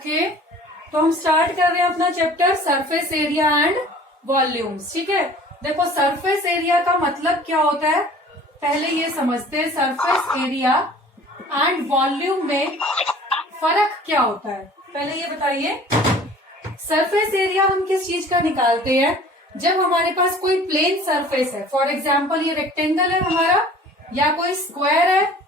Okay, तो हम start कर रहे हैं अपना chapter surface area and volumes. ठीक है, देखो सरफेस एरिया का मतलब क्या होता है, पहले ये समझते हैं सरफेस एरिया एंड वॉल्यूम में फर्क क्या होता है। पहले ये बताइए, सरफेस एरिया हम किस चीज का निकालते हैं, जब हमारे पास कोई प्लेन सरफेस है, फॉर एग्जाम्पल ये रेक्टेंगल है हमारा या कोई स्क्वायर है,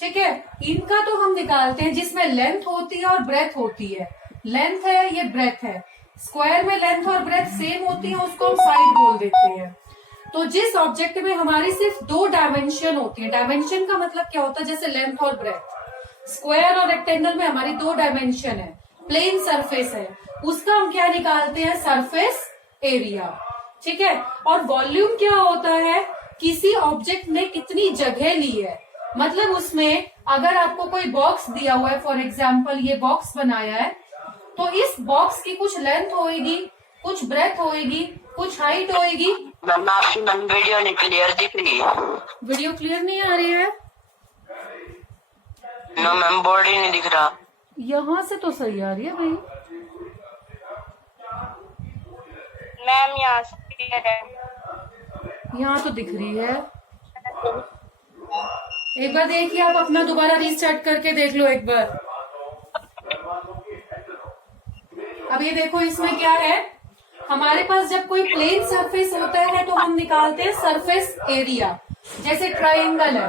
ठीक है, इनका तो हम निकालते हैं जिसमें लेंथ होती है और ब्रेथ होती है। लेंथ है, ये ब्रेथ है। स्क्वायर में लेंथ और ब्रेथ सेम होती है, उसको हम साइड बोल देते हैं। तो जिस ऑब्जेक्ट में हमारी सिर्फ दो डायमेंशन होती है, डायमेंशन का मतलब क्या होता है, जैसे लेंथ और ब्रेथ, स्क्वायर और रेक्टेंगल में हमारी दो डायमेंशन है, प्लेन सरफेस है, उसका हम क्या निकालते हैं, सरफेस एरिया। ठीक है, और वॉल्यूम क्या होता है, किसी ऑब्जेक्ट ने कितनी जगह ली है, मतलब उसमें अगर आपको कोई बॉक्स दिया हुआ है, फॉर एग्जाम्पल ये बॉक्स बनाया है, तो इस बॉक्स की कुछ लेंथ होएगी, कुछ ब्रेथ होएगी, कुछ हाइट होएगी। मैम आपकी वीडियो नहीं क्लियर दिख रही है। वीडियो क्लियर नहीं आ रही है? नो मैम, बोर्ड ही नहीं दिख रहा। यहाँ से तो सही आ रही है भाई। मैम यहाँ से है। यहाँ तो दिख रही है। एक बार देखिए, आप अपना दोबारा रीस्टार्ट करके देख लो एक बार। अब ये देखो, इसमें क्या है, हमारे पास जब कोई प्लेन सरफेस होता है तो हम निकालते हैं सरफेस एरिया। जैसे ट्रायंगल है,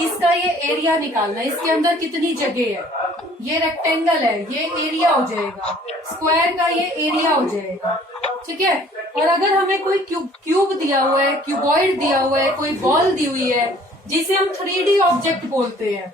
इसका ये एरिया निकालना है, इसके अंदर कितनी जगह है। ये रेक्टेंगल है, ये एरिया हो जाएगा। स्क्वायर का ये एरिया हो जाएगा। ठीक है, और अगर हमें कोई क्यूब दिया हुआ है, क्यूबॉइड दिया हुआ है, कोई बॉल दी हुई है, जिसे हम 3D ऑब्जेक्ट बोलते हैं।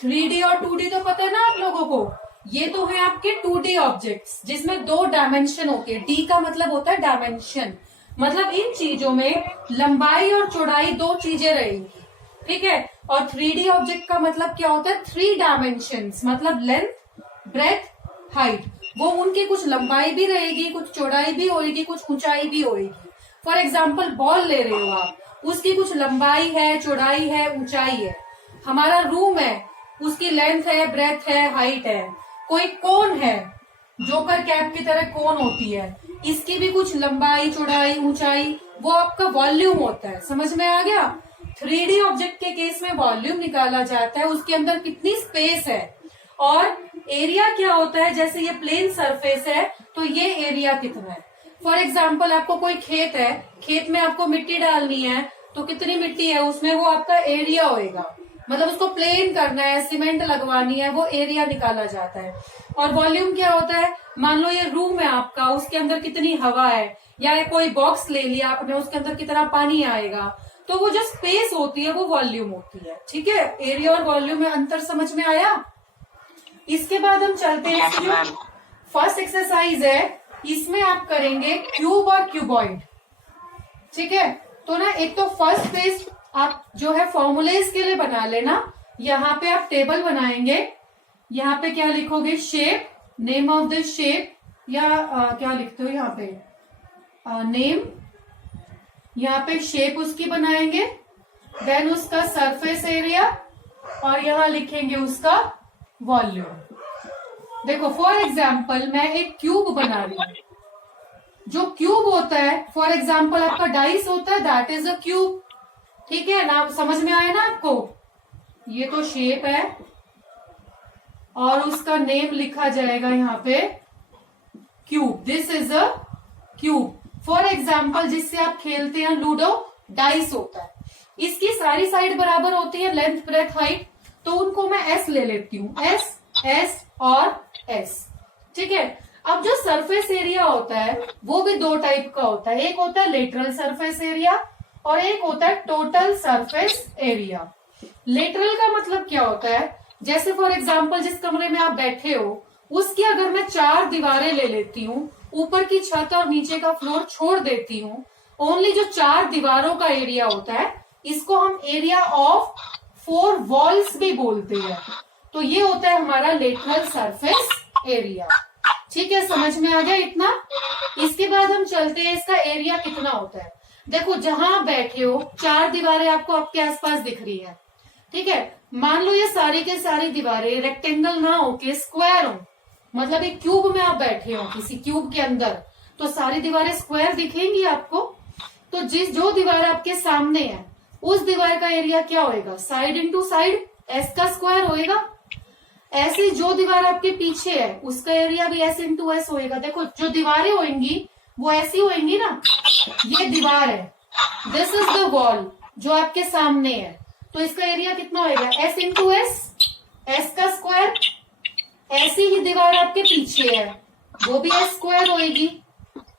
3D और 2D तो पता है ना आप लोगों को, ये तो है आपके 2D ऑब्जेक्ट्स जिसमें दो डायमेंशन होते हैं। डी का मतलब होता है डायमेंशन, मतलब इन चीजों में लंबाई और चौड़ाई दो चीजें रहेंगी। ठीक है, और 3D ऑब्जेक्ट का मतलब क्या होता है, 3 डायमेंशन, मतलब लेंथ, ब्रेथ, हाइट। वो उनकी कुछ लंबाई भी रहेगी, कुछ चौड़ाई भी होगी, कुछ ऊंचाई भी होगी। फॉर एग्जाम्पल बॉल ले रहे हो आप, उसकी कुछ लंबाई है, चौड़ाई है, ऊंचाई है। हमारा रूम है, उसकी लेंथ है, ब्रेथ है, हाइट है। कोई कोन है, जोकर कैप की तरह कोन होती है, इसकी भी कुछ लंबाई, चौड़ाई, ऊंचाई, वो आपका वॉल्यूम होता है। समझ में आ गया? 3D ऑब्जेक्ट के केस में वॉल्यूम निकाला जाता है, उसके अंदर कितनी स्पेस है। और एरिया क्या होता है, जैसे ये प्लेन सरफेस है तो ये एरिया कितना है। फॉर एग्जाम्पल आपको कोई खेत है, खेत में आपको मिट्टी डालनी है, तो कितनी मिट्टी है उसमें, वो आपका एरिया होएगा। मतलब उसको प्लेन करना है, सीमेंट लगवानी है, वो एरिया निकाला जाता है। और वॉल्यूम क्या होता है, मान लो ये रूम है आपका, उसके अंदर कितनी हवा है, या कोई बॉक्स ले लिया आपने, उसके अंदर कितना पानी आएगा, तो वो जो स्पेस होती है वो वॉल्यूम होती है। ठीक है, एरिया और वॉल्यूम में अंतर समझ में आया? इसके बाद हम चलते हैं, फर्स्ट एक्सरसाइज है, इसमें आप करेंगे क्यूब और क्यूबॉइड। ठीक है, तो ना एक तो फर्स्ट पेज आप जो है फॉर्मूलेज के लिए बना लेना। यहाँ पे आप टेबल बनाएंगे, यहाँ पे क्या लिखोगे, shape, name of the shape, या क्या लिखते हो यहाँ पे, नेम, यहाँ पे शेप उसकी बनाएंगे, देन उसका सरफेस एरिया, और यहाँ लिखेंगे उसका वॉल्यूम। देखो फॉर एग्जाम्पल मैं एक क्यूब बना रही हूँ। जो क्यूब होता है, फॉर एग्जाम्पल आपका डाइस होता है, दैट इज अ क्यूब। ठीक है ना, समझ में आया ना आपको? ये तो शेप है और उसका नेम लिखा जाएगा यहाँ पे cube, this is a cube. For example जिससे आप खेलते हैं लूडो, डाइस होता है, इसकी सारी साइड बराबर होती है, लेंथ, ब्रेथ, हाइट, तो उनको मैं एस ले लेती हूँ, एस, एस और एस। ठीक है, अब जो सरफेस एरिया होता है वो भी दो टाइप का होता है, एक होता है लेटरल सरफेस एरिया और एक होता है टोटल सरफेस एरिया। लेटरल का मतलब क्या होता है, जैसे फॉर एग्जाम्पल जिस कमरे में आप बैठे हो, उसकी अगर मैं 4 दीवारें ले लेती हूँ, ऊपर की छत और नीचे का फ्लोर छोड़ देती हूँ, ओनली जो 4 दीवारों का एरिया होता है, इसको हम एरिया ऑफ 4 वॉल्स भी बोलते हैं। तो ये होता है हमारा लेटरल सरफेस एरिया। ठीक है, समझ में आ गया इतना? इसके बाद हम चलते हैं, इसका एरिया कितना होता है। देखो जहां आप बैठे हो, 4 दीवारें आपको आपके आसपास दिख रही है। ठीक है, मान लो ये सारी के सारी दीवारें रेक्टेंगल ना होके स्क्वायर हो, मतलब एक क्यूब में आप बैठे हो, किसी क्यूब के अंदर, तो सारी दीवारें स्क्वायर दिखेंगी आपको। तो जो दीवार आपके सामने है उस दीवार का एरिया क्या होएगा, साइड इंटू साइड एस का स्क्वायर होएगा। ऐसी जो दीवार आपके पीछे है उसका एरिया भी एस इंटू एस होएगा। देखो जो दीवारें होंगी वो ऐसी होंगी ना, ये दीवार है, दिस इज द वॉल जो आपके सामने है, तो इसका एरिया कितना होएगा, एस इंटू एस, एस का स्क्वायर। ऐसी ही दीवार आपके पीछे है, वो भी एस स्क्वायर होएगी,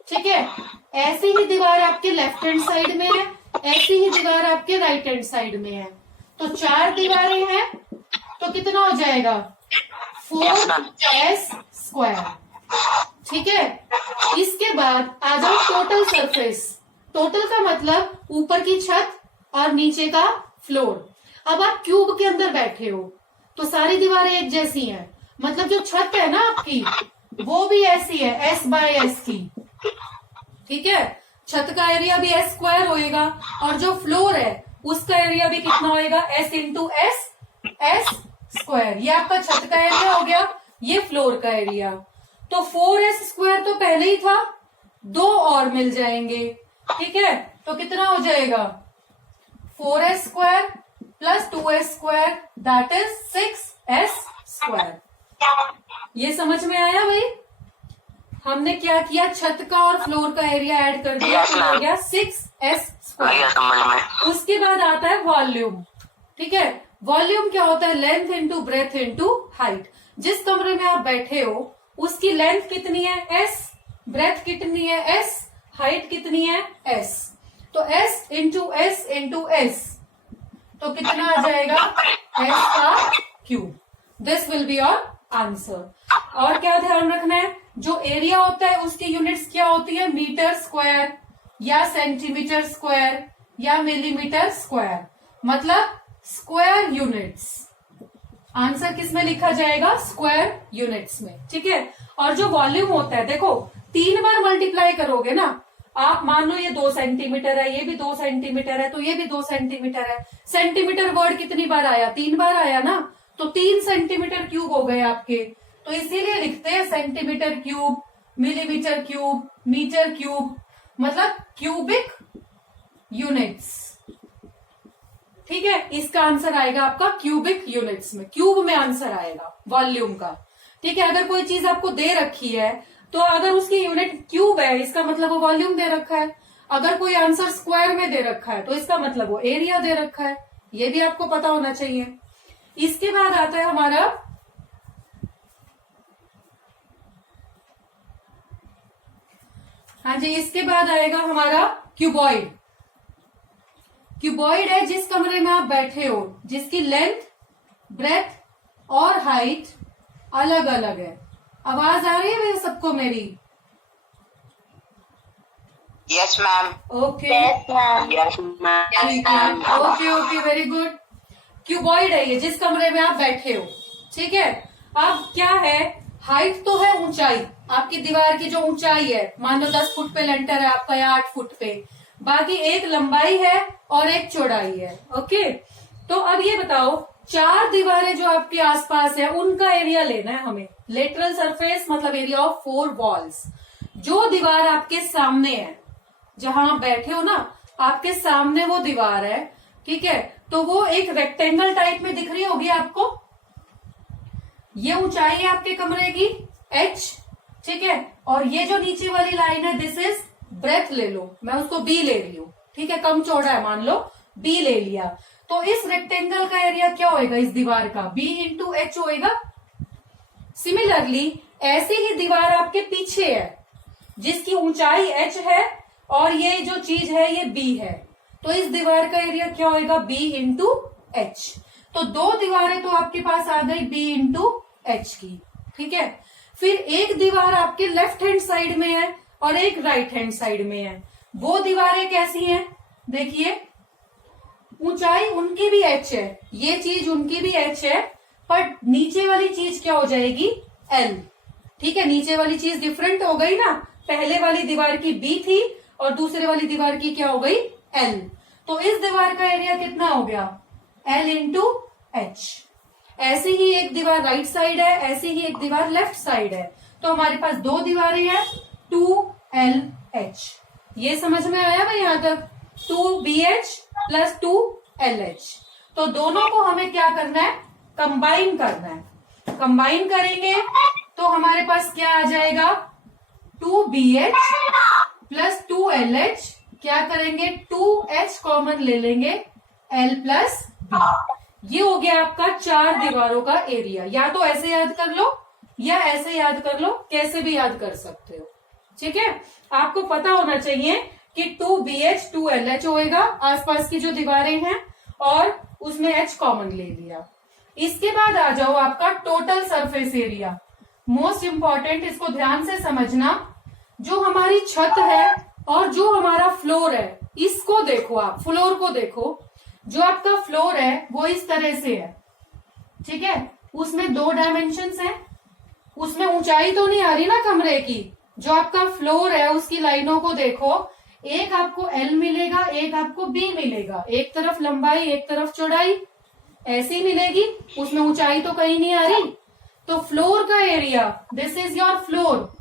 ठीक है। ऐसी ही दीवार आपके लेफ्ट हैंड साइड में है, ऐसी ही दीवार आपके राइट हैंड साइड में है। तो 4 दीवारें हैं, तो कितना हो जाएगा, 4s स्क्वायर, ठीक है। इसके बाद आ जाओ टोटल सरफेस। टोटल का मतलब ऊपर की छत और नीचे का फ्लोर। अब आप क्यूब के अंदर बैठे हो तो सारी दीवारें एक जैसी हैं, मतलब जो छत है ना आपकी वो भी ऐसी है, एस बाय एस की, ठीक है। छत का एरिया भी एस स्क्वायर होएगा और जो फ्लोर है उसका एरिया भी कितना होएगा, S into S, S square. ये आपका छत का एरिया हो गया, ये फ्लोर का एरिया। तो 4s स्क्वायर तो पहले ही था, 2 और मिल जाएंगे, ठीक है। तो कितना हो जाएगा, 4s square plus 2s square, that is 6s square. ये समझ में आया भाई? हमने क्या किया, छत का और फ्लोर का एरिया ऐड कर दिया, तो हो गया 6s स्क्वायर। समझ में। उसके बाद आता है वॉल्यूम, ठीक है। वॉल्यूम क्या होता है, length into breadth into height. जिस कमरे में आप बैठे हो उसकी लेंथ कितनी है, s, ब्रेथ कितनी है, s, हाइट कितनी है, s। तो s into S into S, तो कितना आ जाएगा, s का cube. This will be your answer. और क्या ध्यान रखना है, जो एरिया होता है उसकी यूनिट्स क्या होती है, मीटर स्क्वायर या सेंटीमीटर स्क्वायर या मिलीमीटर स्क्वायर, मतलब स्क्वायर यूनिट्स। आंसर किस में लिखा जाएगा, स्क्वायर यूनिट्स में, ठीक है। और जो वॉल्यूम होता है, देखो 3 बार मल्टीप्लाई करोगे ना आप, मान लो ये 2 सेंटीमीटर है, ये भी 2 सेंटीमीटर है, तो ये भी 2 सेंटीमीटर है। सेंटीमीटर वर्ड कितनी बार आया, 3 बार आया ना, तो 3 सेंटीमीटर क्यूब हो गए आपके। तो इसीलिए लिखते हैं centimetre cube, millimetre cube, metre cube, मतलब क्यूबिक यूनिट्स, ठीक है। इसका आंसर आएगा आपका क्यूबिक यूनिट्स में, क्यूब में आंसर आएगा वॉल्यूम का, ठीक है। अगर कोई चीज आपको दे रखी है तो अगर उसकी यूनिट क्यूब है इसका मतलब वो वॉल्यूम दे रखा है। अगर कोई आंसर स्क्वायर में दे रखा है तो इसका मतलब वो एरिया दे रखा है, ये भी आपको पता होना चाहिए। इसके बाद आता है हमारा हाँ जी, इसके बाद आएगा हमारा क्यूबॉइड। क्यूबॉइड है जिस कमरे में आप बैठे हो जिसकी लेंथ, ब्रेथ और हाइट अलग अलग है। आवाज आ रही है मेरे सबको मेरी? Yes ma'am. Okay, yes ma'am. Okay okay, very good. Cuboid है ये जिस कमरे में आप बैठे हो, ठीक है। अब क्या है, हाइट तो है ऊंचाई, आपकी दीवार की जो ऊंचाई है, मान लो 10 फुट पे लेंटर है आपका या 8 फुट पे, बाकी एक लंबाई है और एक चौड़ाई है, ओके। तो अब ये बताओ, 4 दीवारें जो आपके आसपास है उनका एरिया लेना है हमें। लेटरल सरफेस मतलब एरिया ऑफ 4 वॉल्स। जो दीवार आपके सामने है, जहां आप बैठे हो ना, आपके सामने वो दीवार है, ठीक है। तो वो एक रेक्टेंगल टाइप में दिख रही होगी आपको। ये ऊंचाई है आपके कमरे की h, ठीक है। और ये जो नीचे वाली लाइन है दिस इज ब्रेथ, ले लो, मैं उसको b ले रही हूँ, ठीक है। कम चौड़ा है, मान लो b ले लिया। तो इस रेक्टेंगल का एरिया क्या होएगा, इस दीवार का b इंटू एच होएगा। सिमिलरली ऐसी ही दीवार आपके पीछे है जिसकी ऊंचाई h है और ये जो चीज है ये b है, तो इस दीवार का एरिया क्या होएगा, b इंटू एच। तो 2 दीवारें तो आपके पास आ गई b इंटू एच की, ठीक है। फिर एक दीवार आपके लेफ्ट हैंड साइड में है और एक राइट हैंड साइड में है। वो दीवारें कैसी हैं, देखिए, ऊंचाई उनकी भी h है, ये चीज उनकी भी h है, पर नीचे वाली चीज क्या हो जाएगी, l, ठीक है। नीचे वाली चीज डिफरेंट हो गई ना, पहले वाली दीवार की b थी और दूसरे वाली दीवार की क्या हो गई, l। तो इस दीवार का एरिया कितना हो गया, l इंटू एच। ऐसे ही एक दीवार राइट साइड है, ऐसे ही एक दीवार लेफ्ट साइड है, तो हमारे पास दो दीवारें हैं 2LH। ये समझ में आया भाई यहां तक? 2BH plus 2LH। तो दोनों को हमें क्या करना है? कंबाइन करना है। कंबाइन करेंगे तो हमारे पास क्या आ जाएगा? 2BH plus 2LH। क्या करेंगे? 2H कॉमन ले लेंगे, L प्लस B। ये हो गया आपका 4 दीवारों का एरिया। या तो ऐसे याद कर लो या ऐसे याद कर लो, कैसे भी याद कर सकते हो। ठीक है, आपको पता होना चाहिए कि 2BH 2LH होएगा, आसपास की जो दीवारें हैं, और उसमें H कॉमन ले लिया। इसके बाद आ जाओ आपका total surface area. Most important, इसको ध्यान से समझना। जो हमारी छत है और जो हमारा फ्लोर है, इसको देखो आप, फ्लोर को देखो। जो आपका फ्लोर है वो इस तरह से है, ठीक है। उसमें 2 डायमेंशंस हैं, उसमें ऊंचाई तो नहीं आ रही ना कमरे की। जो आपका फ्लोर है उसकी लाइनों को देखो, एक आपको L मिलेगा, एक आपको B मिलेगा। एक तरफ लंबाई, एक तरफ चौड़ाई ऐसी मिलेगी, उसमें ऊंचाई तो कहीं नहीं आ रही। तो फ्लोर का area, this is your floor.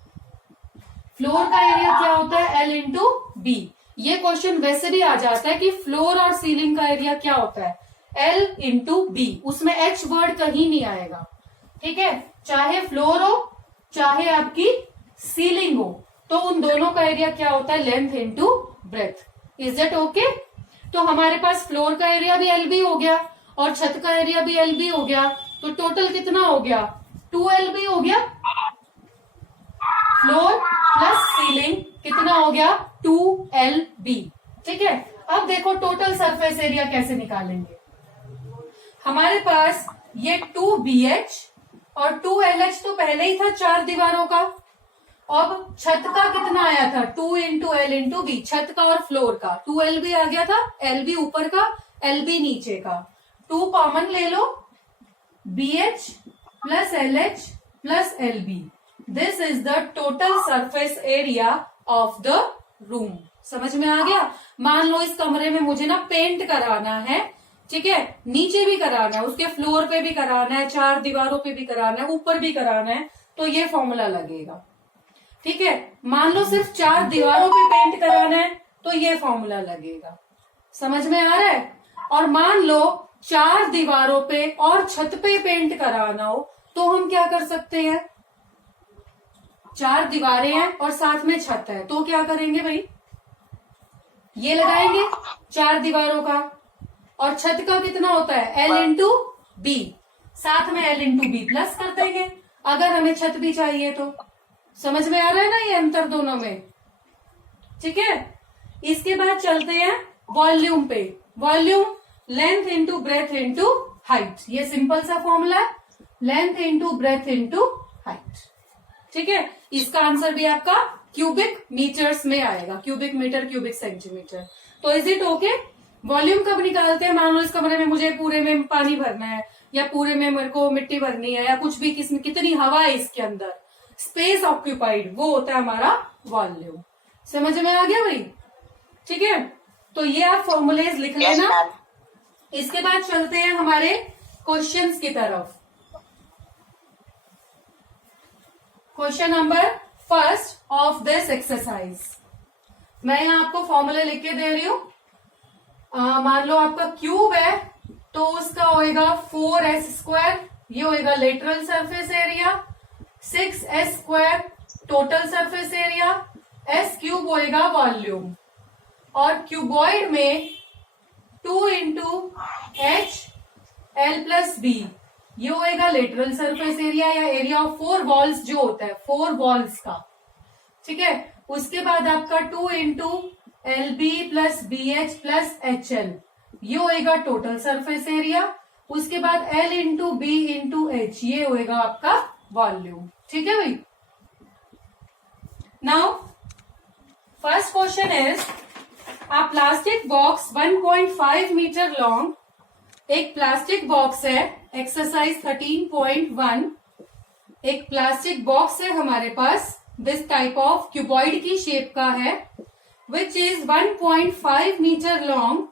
Floor का एरिया क्या होता है? L into B। ये क्वेश्चन वैसे भी आ जाता है कि फ्लोर और सीलिंग का एरिया क्या होता है? L into B। उसमें H वर्ड कहीं नहीं आएगा, ठीक है। चाहे फ्लोर हो चाहे आपकी सीलिंग हो, तो उन दोनों का एरिया क्या होता है? Length into breadth. Is it okay? तो हमारे पास फ्लोर का एरिया भी LB हो गया और छत का एरिया भी LB हो गया। तो टोटल कितना हो गया? 2LB हो गया। फ्लोर प्लस सीलिंग कितना हो गया? 2LB। ठीक है, अब देखो टोटल सरफेस एरिया कैसे निकालेंगे। हमारे पास ये 2BH और 2LH तो पहले ही था 4 दीवारों का। अब छत का कितना आया था? 2 इंटू L इंटू B। छत का और फ्लोर का 2LB आ गया था। LB ऊपर का, LB नीचे का। 2 कॉमन ले लो, BH plus LH plus LB। This is the total surface area of the room. समझ में आ गया? मान लो इस कमरे में मुझे ना पेंट कराना है, ठीक है, नीचे भी कराना है, उसके फ्लोर पे भी कराना है, 4 दीवारों पे भी कराना है, ऊपर भी कराना है, तो ये फॉर्मूला लगेगा। ठीक है, मान लो सिर्फ 4 दीवारों पे पेंट कराना है तो ये फॉर्मूला लगेगा। समझ में आ रहा है? और मान लो 4 दीवारों पे और छत पे पेंट कराना हो तो हम क्या कर सकते हैं? 4 दीवारें हैं और साथ में छत है, तो क्या करेंगे भाई? ये लगाएंगे 4 दीवारों का, और छत का कितना होता है? L into B। साथ में L इंटू B प्लस कर देंगे अगर हमें छत भी चाहिए तो। समझ में आ रहा है ना ये अंतर दोनों में? ठीक है, इसके बाद चलते हैं वॉल्यूम पे। Volume length into breadth into height. ये सिंपल सा फॉर्मूला है, length into breadth into height. ठीक है, इसका आंसर भी आपका क्यूबिक मीटर्स में आएगा, क्यूबिक मीटर, क्यूबिक सेंटीमीटर। तो इज इट ओके? वॉल्यूम कब निकालते हैं? मान लो इस कमरे में मुझे पूरे में पानी भरना है, या पूरे में मेरे को मिट्टी भरनी है, या कुछ भी, कितनी हवा है इसके अंदर, स्पेस ऑक्यूपाइड, वो होता है हमारा वॉल्यूम। समझ में आ गया भाई? ठीक है, तो ये आप फॉर्मूलेज लिख Yes, लेना। ma'am. इसके बाद चलते हैं हमारे क्वेश्चंस की तरफ। Question number first of this exercise. मैं यहाँ आपको फॉर्मूले लिख के दे रही हूँ। मान लो आपका क्यूब है तो उसका होएगा 4s स्क्वायर, ये होएगा lateral surface area. 6s square total surface area, s cube होएगा वॉल्यूम। और क्यूबॉइड में 2 into H L plus B, ये होएगा लेटरल सरफेस एरिया या एरिया ऑफ 4 वॉल्स जो होता है, 4 वॉल्स का। ठीक है, उसके बाद आपका 2 into LB plus BH plus HL, ये होएगा टोटल सरफेस एरिया। उसके बाद L into B into H, ये होएगा आपका वॉल्यूम। ठीक है भाई? Now first question is, a plastic box 1.5 metre long, एक प्लास्टिक बॉक्स है, एक्सरसाइज 13.1। एक प्लास्टिक बॉक्स है हमारे पास, दिस टाइप ऑफ क्यूबॉइड की शेप का है, which is 1.5 metre long,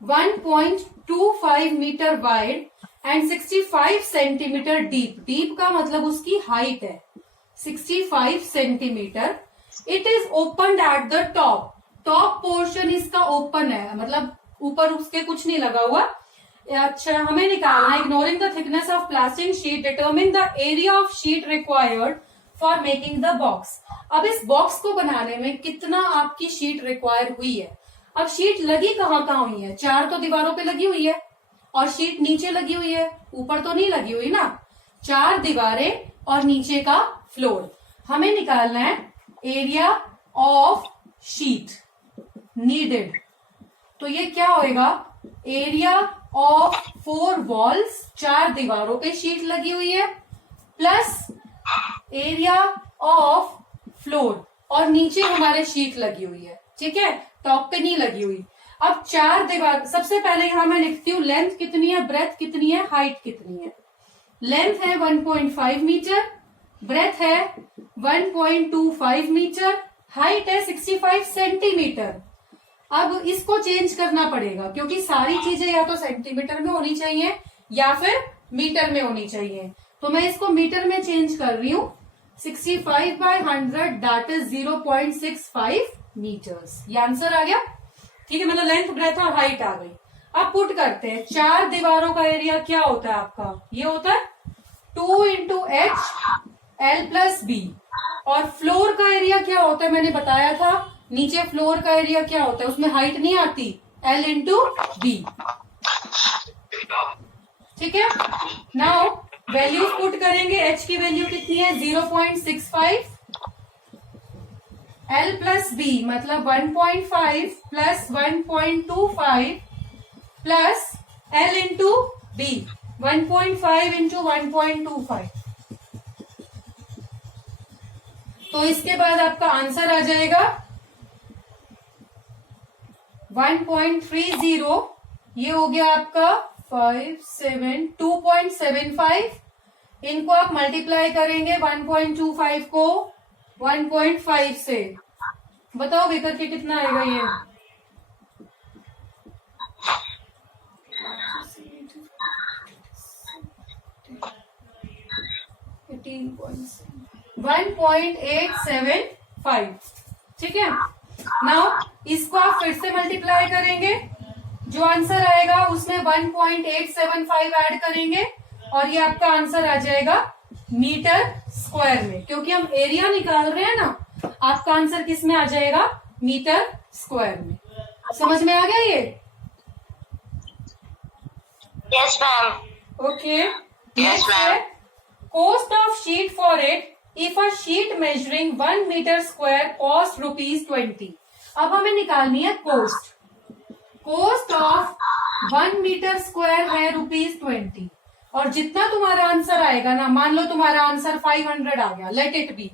1.25 metre wide and 65 centimetre deep. Deep का मतलब उसकी हाइट है 65 centimetre. It is open at the top. Top portion इसका ओपन है, मतलब ऊपर उसके कुछ नहीं लगा हुआ। अच्छा, हमें निकालना है ignoring the thickness of plastic sheet determine the area of sheet required for making the box. अब इस बॉक्स को बनाने में कितना आपकी शीट रिक्वायर हुई है। अब शीट लगी कहाँ कहाँ हुई है, 4 तो दीवारों पे लगी हुई है और शीट नीचे लगी हुई है, ऊपर तो नहीं लगी हुई ना। 4 दीवारें और नीचे का फ्लोर। हमें निकालना है एरिया ऑफ शीट नीडेड। तो ये क्या होएगा, एरिया ऑफ 4 वॉल्स, 4 दीवारों पे शीट लगी हुई है, प्लस एरिया ऑफ फ्लोर, और नीचे हमारे शीट लगी हुई है। ठीक है, टॉप पे नहीं लगी हुई। अब 4 दीवार, सबसे पहले यहां मैं लिखती हूँ लेंथ कितनी है, ब्रेथ कितनी है, हाइट कितनी है। लेंथ है 1.5 मीटर, ब्रेथ है 1.25 मीटर, हाइट है 65 सेंटीमीटर। अब इसको चेंज करना पड़ेगा क्योंकि सारी चीजें या तो सेंटीमीटर में होनी चाहिए या फिर मीटर में होनी चाहिए। तो मैं इसको मीटर में चेंज कर रही हूँ। 65/100 दैट इज 0.65 मीटर्स। ये आंसर आ गया। ठीक है, मतलब लेंथ, ब्रेथ और हाइट आ गई। अब पुट करते हैं। 4 दीवारों का एरिया क्या होता है आपका, ये होता है 2 × H L + B। और फ्लोर का एरिया क्या होता है, मैंने बताया था नीचे फ्लोर का एरिया क्या होता है, उसमें हाइट नहीं आती, L × B। ठीक है, नाउ वैल्यूज पुट करेंगे। H की वैल्यू कितनी है 0.65, L + B मतलब 1.5 + 1.25 प्लस L × B 1.5 × 1.25। तो इसके बाद आपका आंसर आ जाएगा 1.30। ये हो गया आपका 2.75। इनको आप मल्टीप्लाई करेंगे 1.25 को 1.5 से। बताओ बेकर के कितना आएगा ये। 1.875। ठीक है, नाउ इसको आप फिर से मल्टीप्लाई करेंगे, जो आंसर आएगा उसमें 1.875 ऐड करेंगे और ये आपका आंसर आ जाएगा मीटर स्क्वायर में। क्योंकि हम एरिया निकाल रहे हैं ना, आपका आंसर किस में आ जाएगा, मीटर स्क्वायर में। समझ में आ गया ये। Yes, ma'am. Okay, Yes, ma'am. cost of sheet for it if a sheet measuring 1 meter square cost ₹20। अब हमें निकालनी है cost. Cost of 1 metre square है ₹20। और जितना तुम्हारा आंसर आएगा ना, मान लो तुम्हारा आंसर 500 आ गया, लेट इट बी।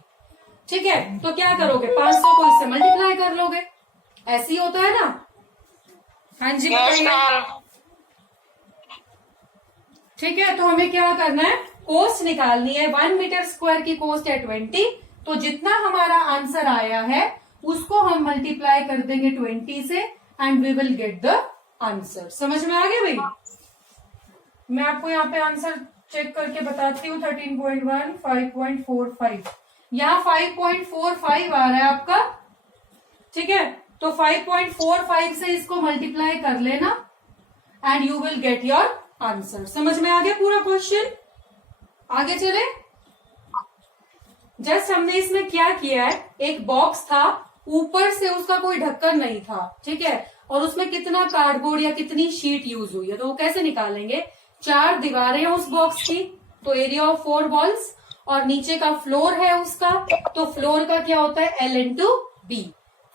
ठीक है, तो क्या करोगे, 500 को इससे मल्टीप्लाई कर लोगे। ऐसे ही होता है ना। हाँ जी, Yes, बताइए। ma'am. ठीक है, तो हमें क्या करना है, कोस्ट निकालनी है। 1 मीटर स्क्वायर की कोस्ट है 20। तो जितना हमारा आंसर आया है उसको हम मल्टीप्लाई कर देंगे 20 से and we will get the answer. समझ में आ गया भाई। मैं आपको यहाँ पे आंसर चेक करके बताती हूँ। 13.1 5.45, यहाँ 5.45 आ रहा है आपका। ठीक है, तो 5.45 से इसको मल्टीप्लाई कर लेना and you will get your answer. समझ में आ गया पूरा क्वेश्चन। आगे चले। जस्ट हमने इसमें क्या किया है, एक बॉक्स था, ऊपर से उसका कोई ढक्कन नहीं था। ठीक है, और उसमें कितना कार्डबोर्ड या कितनी शीट यूज हुई है, तो वो कैसे निकालेंगे। 4 दीवारें हैं उस बॉक्स की, तो एरिया ऑफ 4 वॉल्स, और नीचे का फ्लोर है उसका, तो फ्लोर का क्या होता है L × B।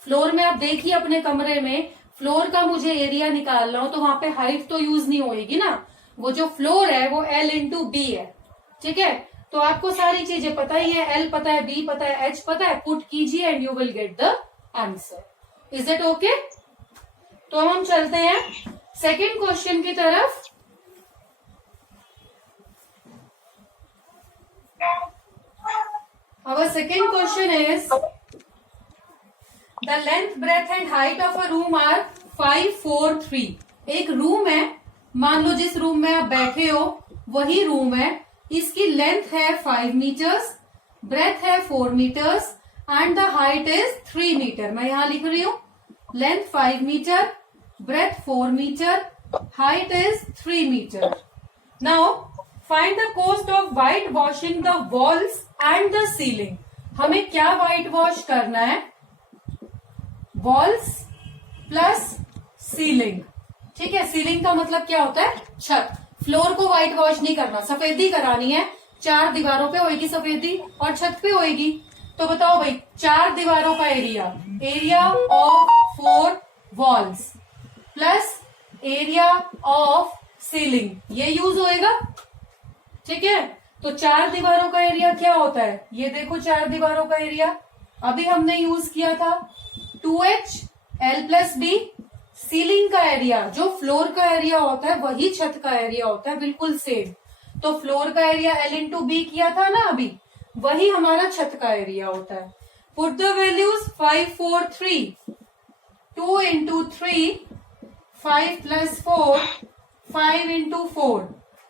फ्लोर में आप देखिए अपने कमरे में, फ्लोर का मुझे एरिया निकालना हो तो वहां पे हाइट तो यूज नहीं होएगी ना, वो जो फ्लोर है वो L × B है। ठीक है, तो आपको सारी चीजें पता ही है, L पता है, B पता है, H पता है, पुट कीजिए and you will get the answer. Is it okay. तो हम चलते हैं सेकेंड क्वेश्चन की तरफ। Our second question is the length, breadth and height of a room are 5, 4, 3। एक रूम है, मान लो जिस रूम में आप बैठे हो वही रूम है। इसकी लेंथ है 5 मीटर्स, ब्रेथ है 4 metres and the height is 3 metre. मैं यहां लिख रही हूं length 5 metre, breadth 4 metre, height is 3 metre. Now find the cost of white washing the walls and the ceiling. हमें क्या व्हाइट वॉश करना है? Walls plus ceiling. ठीक है, सीलिंग का मतलब क्या होता है? छत। फ्लोर को व्हाइट वॉश नहीं करना, सफेदी करानी है। 4 दीवारों पे होएगी सफेदी और छत पे होएगी। तो बताओ भाई, 4 दीवारों का area of 4 walls plus area of ceiling, ये यूज होएगा। ठीक है, तो 4 दीवारों का एरिया क्या होता है? ये देखो 4 दीवारों का एरिया अभी हमने यूज किया था 2H L plus B। Ceiling का एरिया जो फ्लोर का एरिया होता है वही छत का एरिया होता है, बिल्कुल सेम। तो फ्लोर का एरिया L इंटू B किया था ना अभी, वही हमारा छत का एरिया होता है। Put the values 5 4 3, 2 into 3, 5 plus 4, 5 into 4,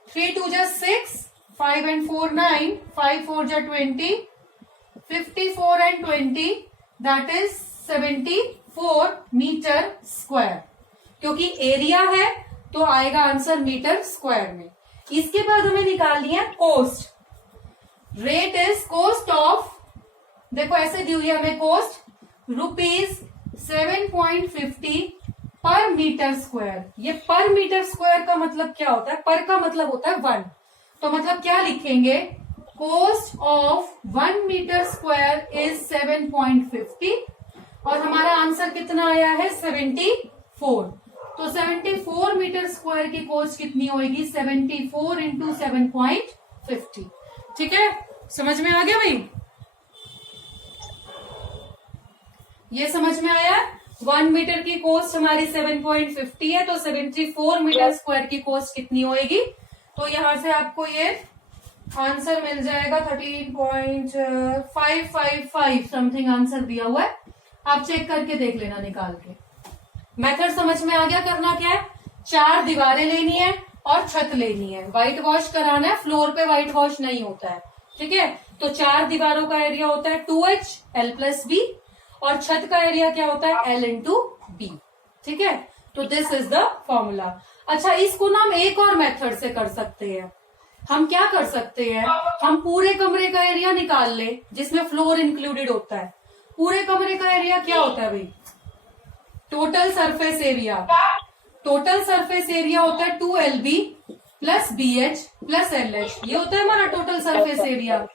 3 2 जा 6, 5 and 4 9, 5 4 जा 20, 54 and 20 that is 74 metre square. क्योंकि एरिया है तो आएगा आंसर मीटर स्क्वायर में। इसके बाद हमें निकालनी है cost. Rate is cost of, देखो ऐसे दी हुई है हमें कॉस्ट, ₹7.50 पर मीटर स्क्वायर। ये पर मीटर स्क्वायर का मतलब क्या होता है? पर का मतलब होता है 1। तो मतलब क्या लिखेंगे? Cost of 1 metre square is 7.50 और हमारा आंसर कितना आया है? 74। तो 74 मीटर स्क्वायर की कॉस्ट कितनी होगी? 74 इंटू 7.50। ठीक है, समझ में आ गया भाई? ये समझ में आया? 1 मीटर की कॉस्ट हमारी 7.50 है, तो 74 मीटर स्क्वायर की कॉस्ट कितनी होगी? तो यहां से आपको ये आंसर मिल जाएगा 13.555 समथिंग आंसर दिया हुआ है। आप चेक करके देख लेना निकाल के। मेथड समझ में आ गया? करना क्या है? 4 दीवारें लेनी है और छत लेनी है। व्हाइट वॉश कराना है, फ्लोर पे व्हाइट वॉश नहीं होता है। ठीक है, तो 4 दीवारों का एरिया होता है 2H L प्लस B और छत का एरिया क्या होता है? L into B। ठीक है, तो दिस इज द फॉर्मूला। अच्छा, इसको ना हम एक और मेथड से कर सकते हैं। हम क्या कर सकते हैं? हम पूरे कमरे का एरिया निकाल ले जिसमें फ्लोर इंक्लूडेड होता है। पूरे कमरे का एरिया क्या होता है भाई? Total surface area. Total surface area होता है 2LB plus BH plus LH, ये होता है हमारा टोटल सरफेस एरिया।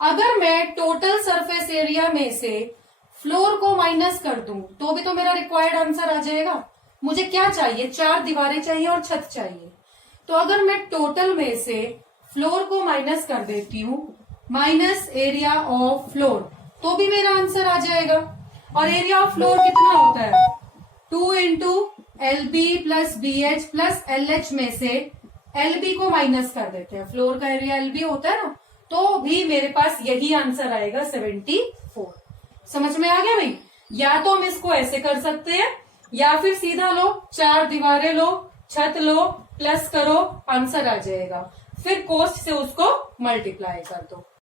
अगर मैं टोटल सरफेस एरिया में से फ्लोर को माइनस कर दूं तो भी तो मेरा रिक्वायर्ड आंसर आ जाएगा। मुझे क्या चाहिए? 4 दीवारें चाहिए और छत चाहिए। तो अगर मैं टोटल में से फ्लोर को माइनस कर देती हूँ, माइनस एरिया ऑफ फ्लोर, तो भी मेरा आंसर आ जाएगा। और एरिया ऑफ फ्लोर कितना होता है? 2 into LB plus BH plus LH में से LB को माइनस कर देते हैं। फ्लोर का एरिया LB होता है ना, तो भी मेरे पास यही आंसर आएगा 74। समझ में आ गया भाई? या तो हम इसको ऐसे कर सकते हैं या फिर सीधा लो, 4 दीवारें लो, छत लो, प्लस करो, आंसर आ जाएगा। फिर कॉस्ट से उसको मल्टीप्लाई कर दो।